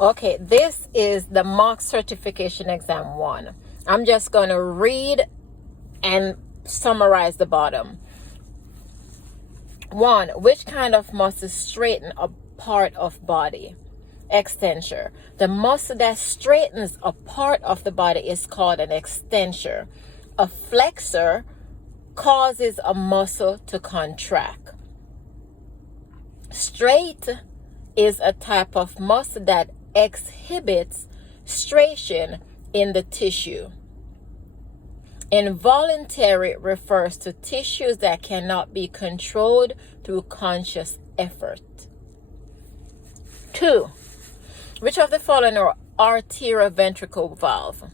Okay, this is the mock certification exam 1. I'm just going to read and summarize the bottom. 1. Which kind of muscle straighten a part of body? Extensor. The muscle that straightens a part of the body is called an extensor. A flexor causes a muscle to contract. Straight is a type of muscle that exhibits striation in the tissue. Involuntary refers to tissues that cannot be controlled through conscious effort. 2. Which of the following are arterioventricular valve?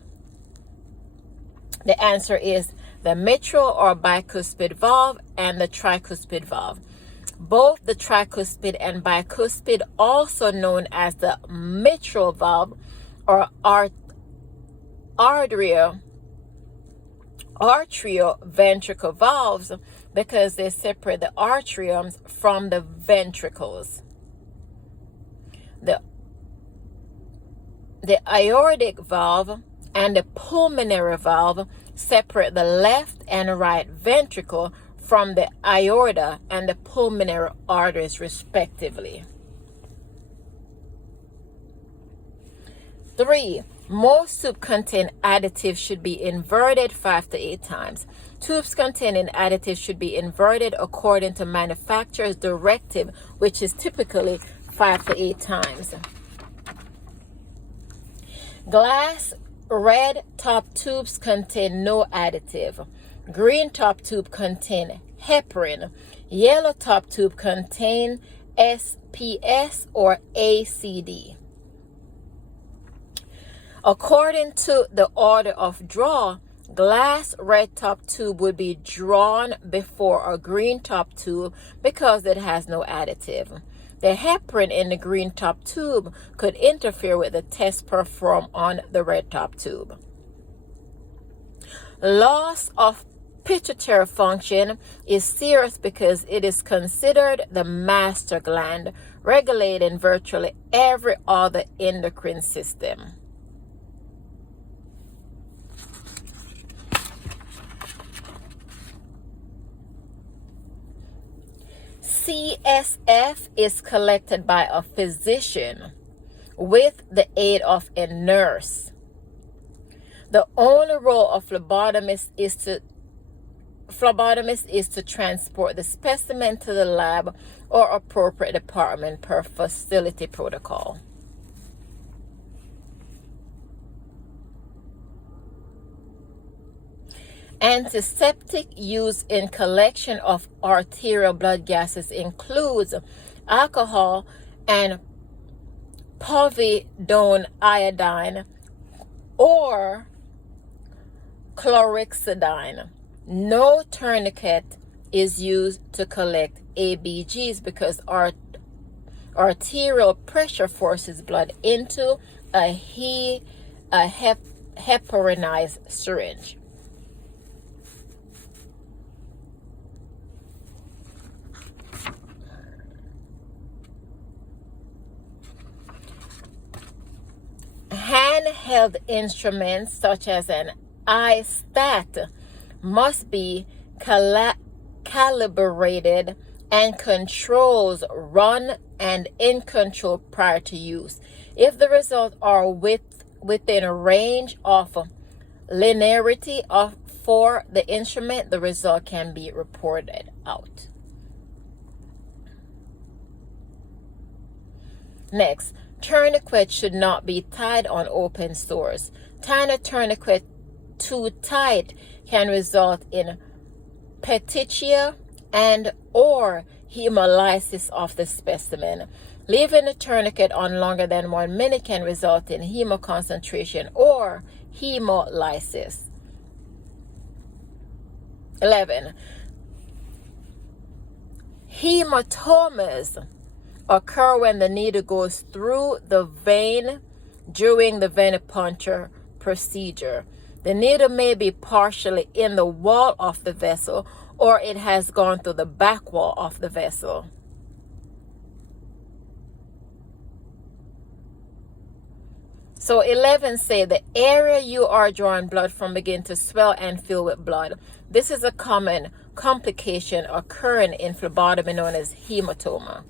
The answer is the mitral or bicuspid valve and the tricuspid valve. Both the tricuspid and bicuspid, also known as the mitral valve or arterioventricular valves, because they separate the atriums from the ventricles. The aortic valve and the pulmonary valve separate the left and right ventricle from the aorta and the pulmonary arteries, respectively. 3. Most tubes containing additives should be inverted 5 to 8 times. Tubes containing additives should be inverted according to manufacturer's directive, which is typically 5 to 8 times. Glass red top tubes contain no additive. Green top tube contain heparin. Yellow top tube contain SPS or ACD. According to the order of draw, glass red top tube would be drawn before a green top tube because it has no additive. The heparin in the green top tube could interfere with the test performed on the red top tube. Loss of pituitary function is serious because it is considered the master gland, regulating virtually every other endocrine system. CSF is collected by a physician with the aid of a nurse. The only role of phlebotomist is to transport the specimen to the lab or appropriate department per facility protocol. Antiseptic used in collection of arterial blood gases includes alcohol and povidone iodine or chlorhexidine. No tourniquet is used to collect ABGs because arterial pressure forces blood into a heparinized syringe. Handheld instruments such as an iStat must be calibrated and controls run and in control prior to use. If the results are within a range of linearity for the instrument, the result can be reported out. Next, tourniquet should not be tied on open sores. Tying a tourniquet too tight can result in petechia and or hemolysis of the specimen. Leaving the tourniquet on longer than 1 minute can result in hemoconcentration or hemolysis. 11. Hematomas occur when the needle goes through the vein during the venipuncture procedure. The needle may be partially in the wall of the vessel or it has gone through the back wall of the vessel. So 11 say the area you are drawing blood from begin to swell and fill with blood. This is a common complication occurring in phlebotomy known as hematoma.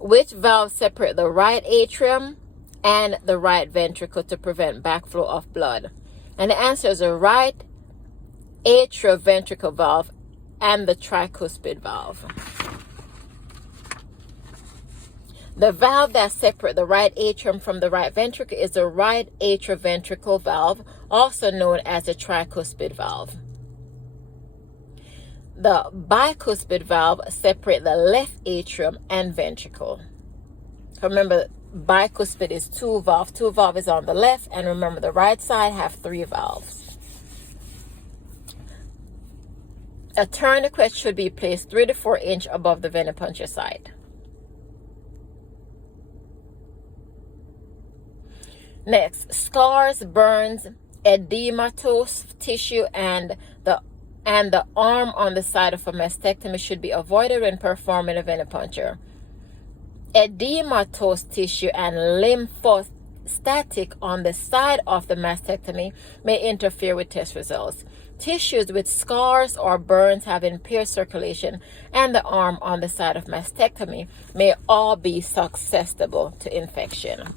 Which valve separate the right atrium and the right ventricle to prevent backflow of blood? And the answer is the right atrioventricle valve and the tricuspid valve. The valve that separates the right atrium from the right ventricle is the right atrioventricle valve, also known as the tricuspid valve. The bicuspid valve separates the left atrium and ventricle. Remember, bicuspid is two valves. Two valves is on the left, and remember the right side have three valves. A tourniquet should be placed 3 to 4 inches above the venipuncture site. Next, scars, burns, edematous tissue, and the arm on the side of a mastectomy should be avoided when performing a venipuncture. Edematous tissue and lymphostatic on the side of the mastectomy may interfere with test results. Tissues with scars or burns have impaired circulation, and the arm on the side of mastectomy may all be susceptible to infection.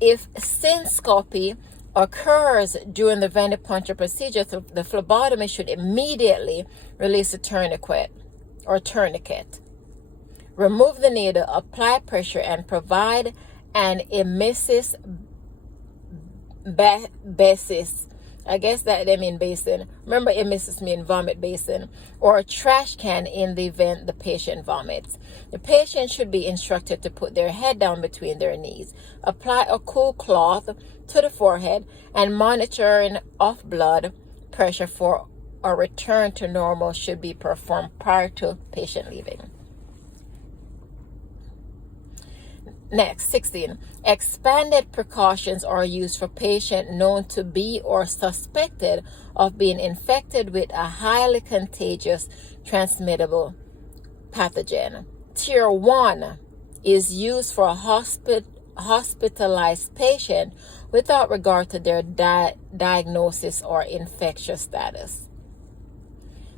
If syncope occurs during the venipuncture procedure, the phlebotomy should immediately release a tourniquet or tourniquet. Remove the needle, apply pressure, and provide an emesis basis. I guess that they mean basin. Remember, emesis mean vomit basin, or a trash can in the event the patient vomits. The patient should be instructed to put their head down between their knees. Apply a cool cloth to the forehead, and monitoring of blood pressure for a return to normal should be performed prior to patient leaving. Next, 16. Expanded precautions are used for patients known to be or suspected of being infected with a highly contagious transmittable pathogen. Tier 1 is used for a hospitalized patient without regard to their diagnosis or infectious status.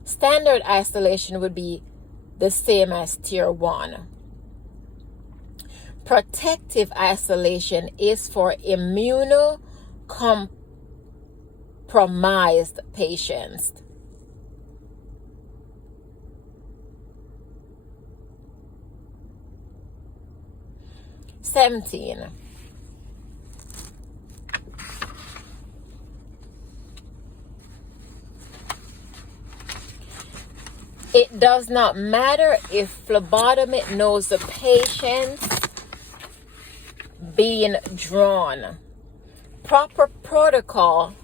Standard isolation would be the same as Tier 1. Protective isolation is for immunocompromised patients. (17) It does not matter if phlebotomy knows the patient being drawn. Proper protocol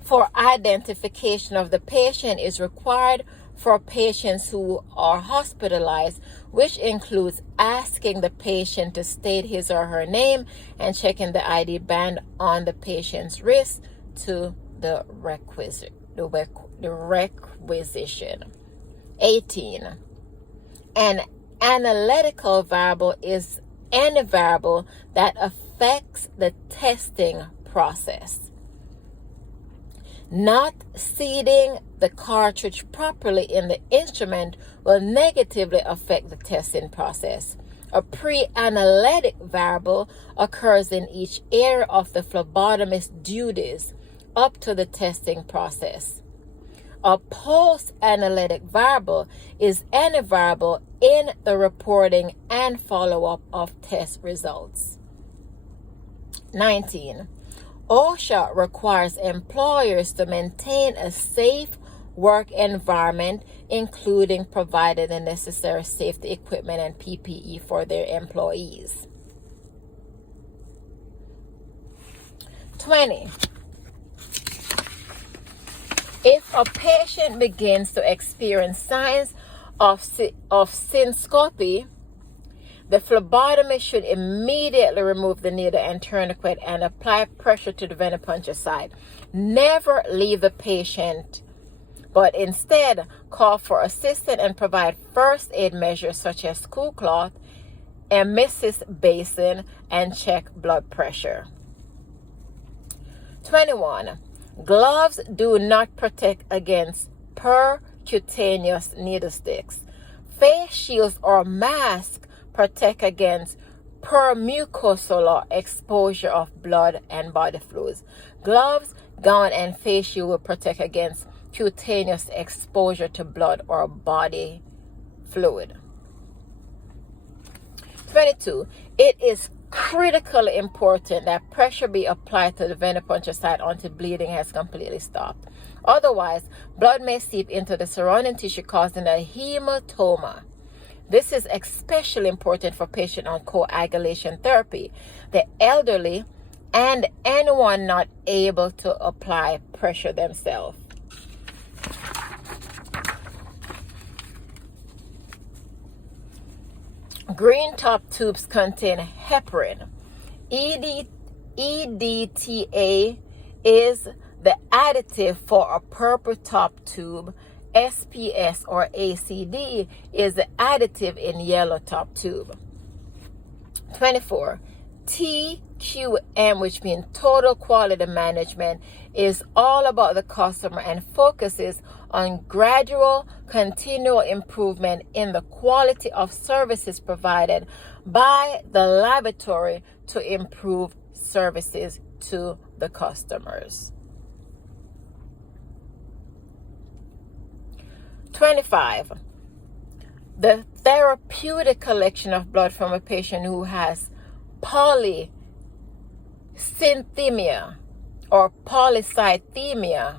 for identification of the patient is required for patients who are hospitalized, which includes asking the patient to state his or her name and checking the ID band on the patient's wrist to the requisition. 18. An analytical variable is any variable that affects the testing process. Not seating the cartridge properly in the instrument will negatively affect the testing process. A pre-analytic variable occurs in each area of the phlebotomist's duties up to the testing process. A post-analytic variable is any variable in the reporting and follow-up of test results. 19. OSHA requires employers to maintain a safe work environment, including providing the necessary safety equipment and PPE for their employees. 20. If a patient begins to experience signs of syncope, The phlebotomy should immediately remove the needle and tourniquet and apply pressure to the venipuncture site. Never leave the patient, but instead call for assistance and provide first aid measures such as cool cloth, emesis basin, and check blood pressure. 21. Gloves do not protect against percutaneous needle sticks. Face shields or masks protect against permucosal exposure of blood and body fluids. Gloves, gown, and face shield will protect against cutaneous exposure to blood or body fluid. 22. It is critically important that pressure be applied to the venipuncture site until bleeding has completely stopped. Otherwise, blood may seep into the surrounding tissue, causing a hematoma. This is especially important for patients on coagulation therapy, the elderly, and anyone not able to apply pressure themselves. Green top tubes contain heparin. EDTA is the additive for a purple top tube. SPS or ACD is the additive in yellow top tube. 24. TQM, which means total quality management, is all about the customer and focuses on gradual, continual improvement in the quality of services provided by the laboratory to improve services to the customers. 25. The therapeutic collection of blood from a patient who has polycythemia or polycythemia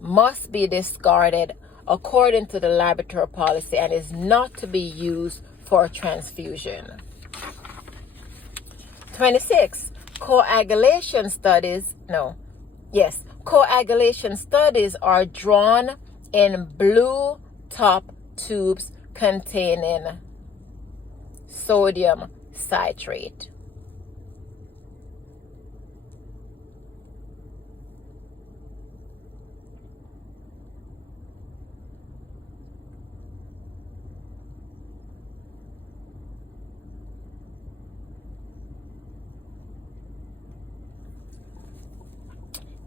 must be discarded according to the laboratory policy and is not to be used for transfusion. 26. Coagulation studies are drawn in blue top tubes containing sodium citrate.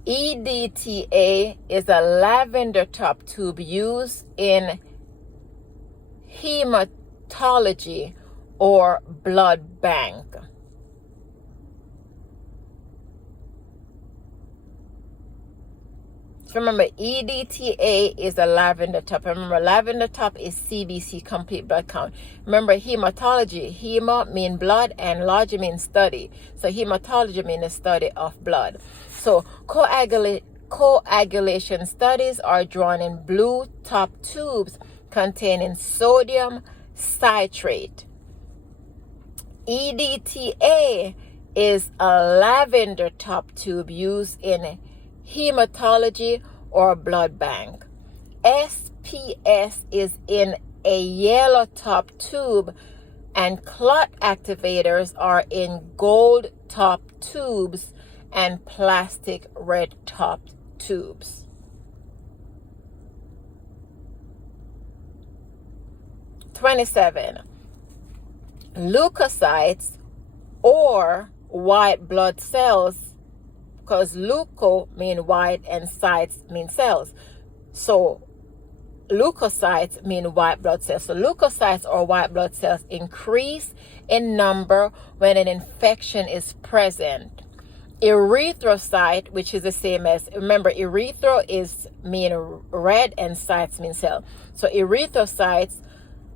EDTA is a lavender top tube used in hematology or blood bank. So remember, EDTA is a lavender top. Remember, lavender top is CBC, complete blood count. Remember, hematology, hema mean blood and logy means study. So hematology means the study of blood. So coagulation studies are drawn in blue top tubes containing sodium citrate. EDTA is a lavender top tube used in hematology or blood bank. SPS is in a yellow top tube, and clot activators are in gold top tubes and plastic red top tubes. 27. Leukocytes or white blood cells, because leuko mean white and cytes mean cells. So leukocytes mean white blood cells. So leukocytes or white blood cells increase in number when an infection is present. Erythrocyte, which is the same as, remember, erythro is mean red and cytes mean cell. So erythrocytes,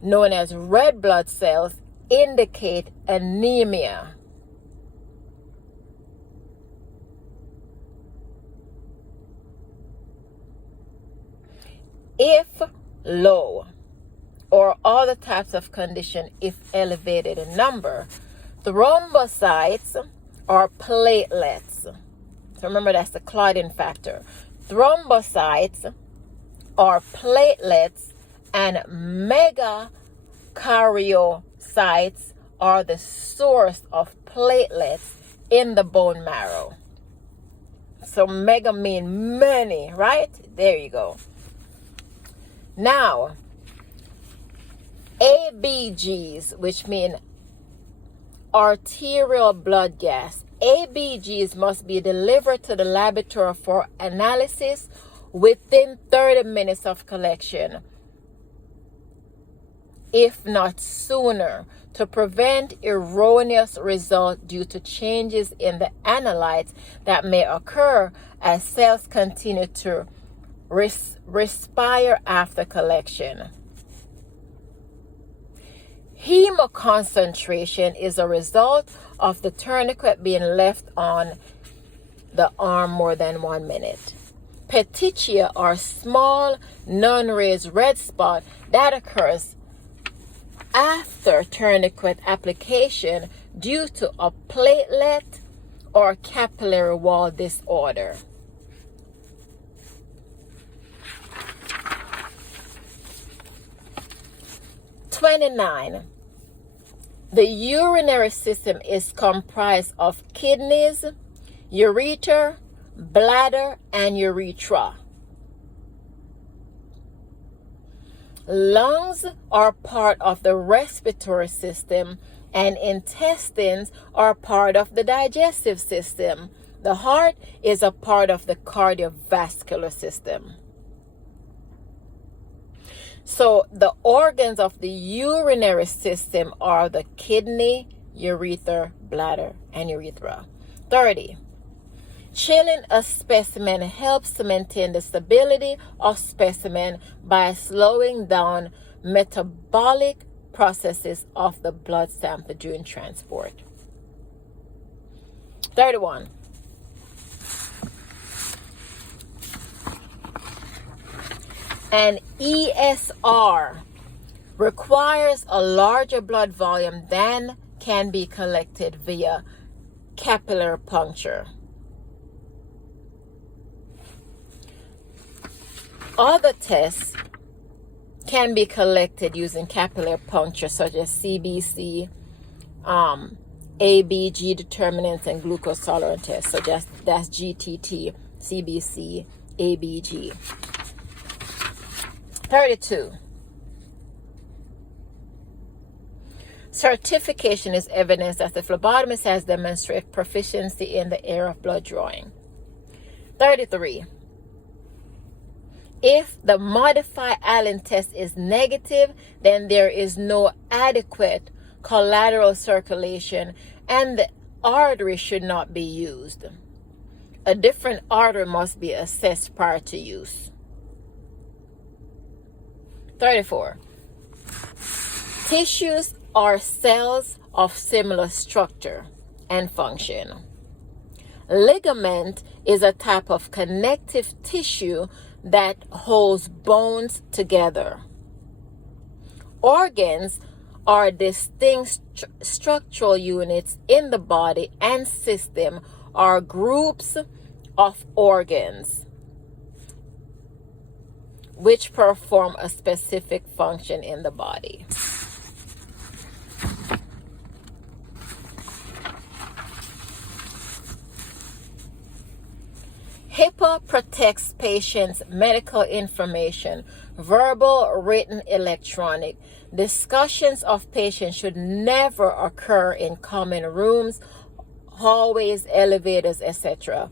known as red blood cells, indicate anemia. If low, or other types of condition if elevated in number. Thrombocytes are platelets. So remember, that's the clotting factor. Thrombocytes are platelets, and megakaryocytes sites are the source of platelets in the bone marrow. So mega mean many, right? There you go. Now, ABGs, which mean arterial blood gas. ABGs must be delivered to the laboratory for analysis within 30 minutes of collection, if not sooner, to prevent erroneous results due to changes in the analytes that may occur as cells continue to respire after collection. Hemoconcentration is a result of the tourniquet being left on the arm more than 1 minute. Petechia are small, non-raised red spot that occurs after tourniquet application due to a platelet or capillary wall disorder. #29. The urinary system is comprised of kidneys, ureter, bladder, and urethra. Lungs are part of the respiratory system, and intestines are part of the digestive system. The heart is a part of the cardiovascular system. So the organs of the urinary system are the kidney, ureter, bladder, and urethra. 30. Chilling a specimen helps to maintain the stability of specimen by slowing down metabolic processes of the blood sample during transport. 31. An ESR requires a larger blood volume than can be collected via capillary puncture. Other tests can be collected using capillary puncture, such as CBC, ABG determinants, and glucose tolerance tests. So that's GTT, CBC, ABG. 32. Certification is evidence that the phlebotomist has demonstrated proficiency in the area of blood drawing. 33. If the modified Allen test is negative, then there is no adequate collateral circulation and the artery should not be used. A different artery must be assessed prior to use. 34. Tissues are cells of similar structure and function. Ligament is a type of connective tissue that holds bones together. Organs are distinct structural units in the body, and system are groups of organs which perform a specific function in the body. HIPAA protects patients' medical information, verbal, written, electronic. Discussions of patients should never occur in common rooms, hallways, elevators, etc.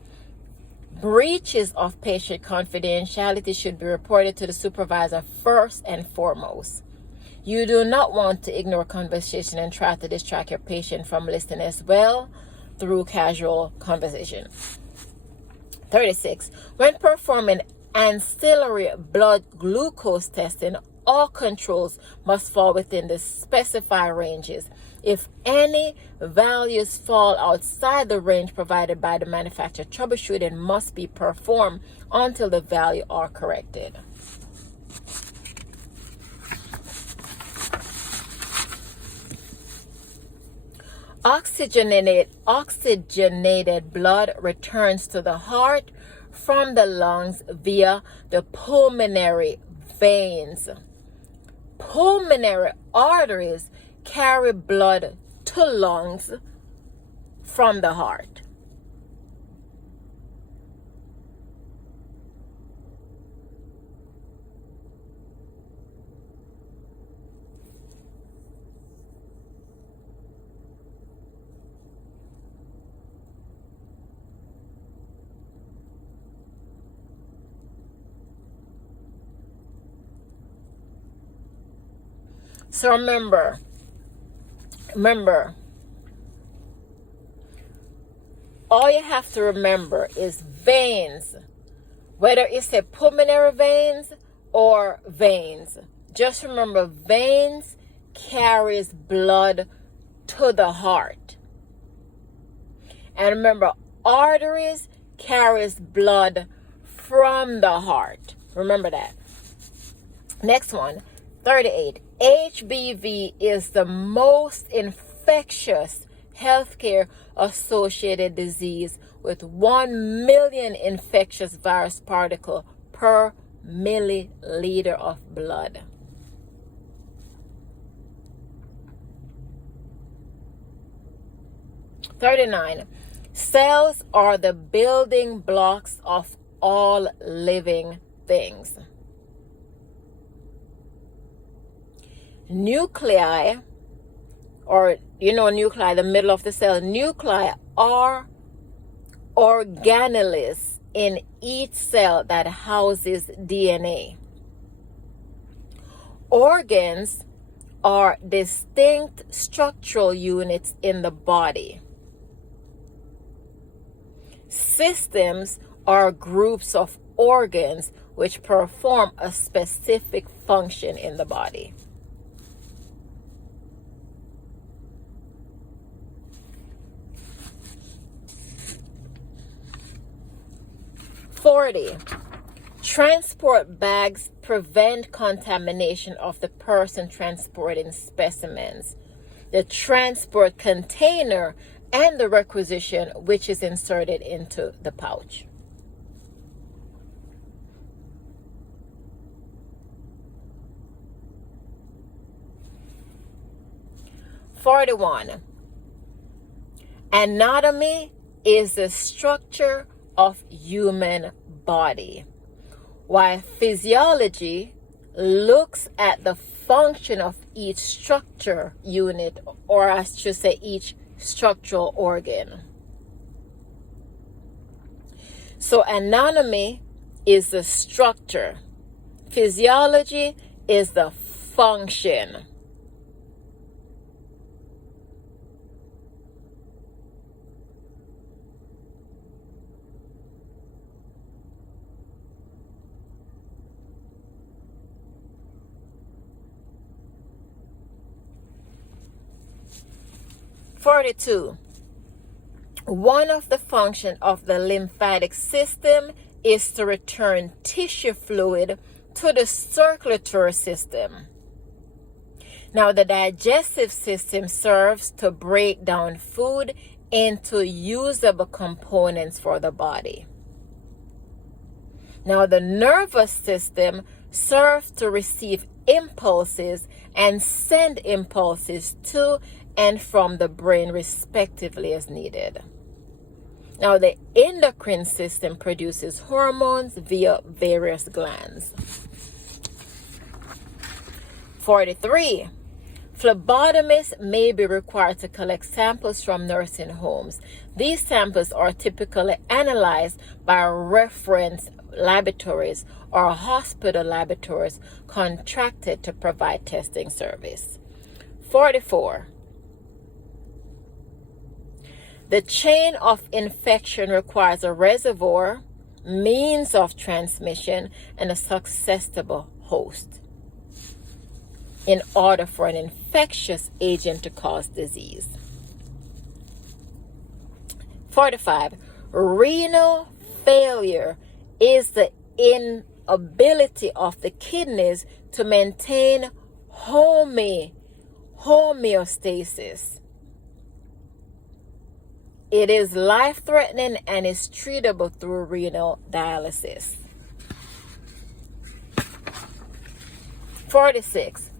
Breaches of patient confidentiality should be reported to the supervisor first and foremost. You do not want to ignore conversation and try to distract your patient from listening as well through casual conversation. 36. When performing ancillary blood glucose testing, all controls must fall within the specified ranges. If any values fall outside the range provided by the manufacturer, troubleshooting must be performed until the values are corrected. Oxygenated blood returns to the heart from the lungs via the pulmonary veins. Pulmonary arteries carry blood to lungs from the heart. So remember, all you have to remember is veins, whether it's a pulmonary veins or veins. Just remember, veins carries blood to the heart. And remember, arteries carries blood from the heart. Remember that. Next one, 38. HBV is the most infectious healthcare associated disease with 1 million infectious virus particle per milliliter of blood. (39) Cells are the building blocks of all living things. Nuclei, or nuclei, the middle of the cell, nuclei are organelles in each cell that houses DNA. Organs are distinct structural units in the body. Systems are groups of organs which perform a specific function in the body. 40. Transport bags prevent contamination of the person transporting specimens, the transport container, and the requisition which is inserted into the pouch. (41) Anatomy is the structure of human body, while physiology looks at the function of each structure unit, or I should say each structural organ. So anatomy is the structure, physiology is the function. (42) One of the functions of the lymphatic system is to return tissue fluid to the circulatory system. Now, the digestive system serves to break down food into usable components for the body. Now, the nervous system serves to receive impulses and send impulses to and from the brain respectively as needed. Now, the endocrine system produces hormones via various glands. 43. Phlebotomists may be required to collect samples from nursing homes. These samples are typically analyzed by reference laboratories or hospital laboratories contracted to provide testing service. 44. The chain of infection requires a reservoir, means of transmission, and a susceptible host in order for an infectious agent to cause disease. 45. Renal failure is the inability of the kidneys to maintain homeostasis. It is life-threatening and is treatable through renal dialysis. 46.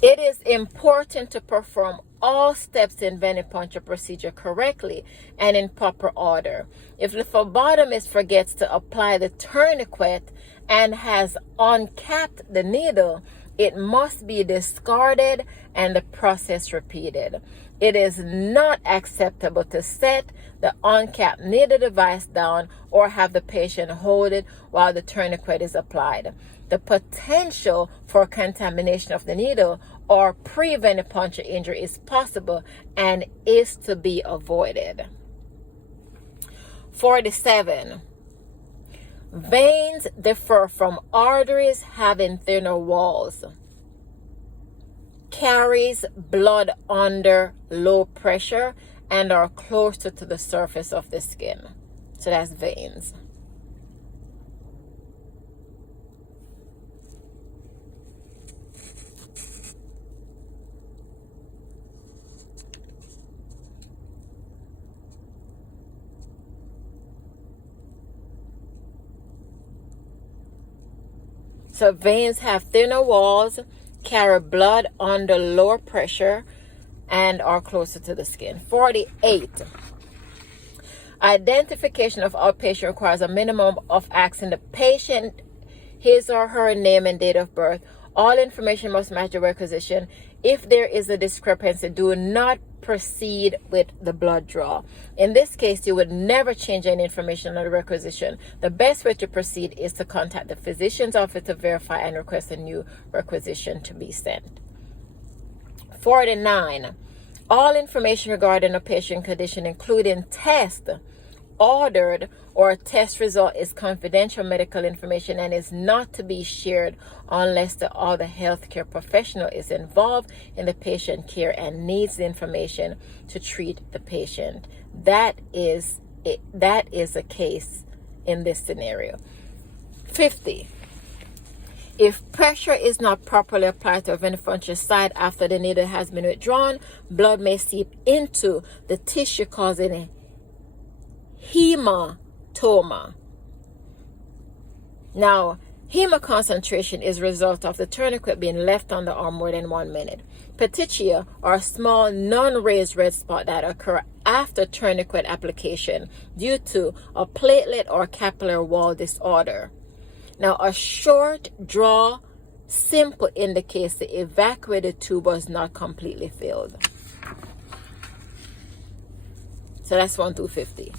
It is important to perform all steps in venipuncture procedure correctly and in proper order. If the phlebotomist forgets to apply the tourniquet and has uncapped the needle, it must be discarded and the process repeated. It is not acceptable to set the uncapped needle device down or have the patient hold it while the tourniquet is applied. The potential for contamination of the needle or pre-venipuncture injury is possible and is to be avoided. 47. Veins differ from arteries having thinner walls. Carries blood under low pressure and are closer to the surface of the skin. So that's veins. So veins have thinner walls, carry blood under lower pressure, and are closer to the skin. 48. Identification of outpatient requires a minimum of asking the patient his or her name and date of birth. All information must match the requisition. If there is a discrepancy, do not proceed with the blood draw. In this case, you would never change any information on the requisition. The best way to proceed is to contact the physician's office to verify and request a new requisition to be sent. 49. All information regarding a patient condition, including test ordered or a test result, is confidential medical information and is not to be shared unless the other healthcare professional is involved in the patient care and needs the information to treat the patient. That is a case in this scenario. 50. If pressure is not properly applied to a venipuncture site after the needle has been withdrawn, blood may seep into the tissue, causing hematoma. Now, hemoconcentration is a result of the tourniquet being left on the arm more than 1 minute. Petechia are a small non-raised red spot that occur after tourniquet application due to a platelet or capillary wall disorder. Now, a short draw simple indicates the evacuated tube was not completely filled. So that's 1 through 50.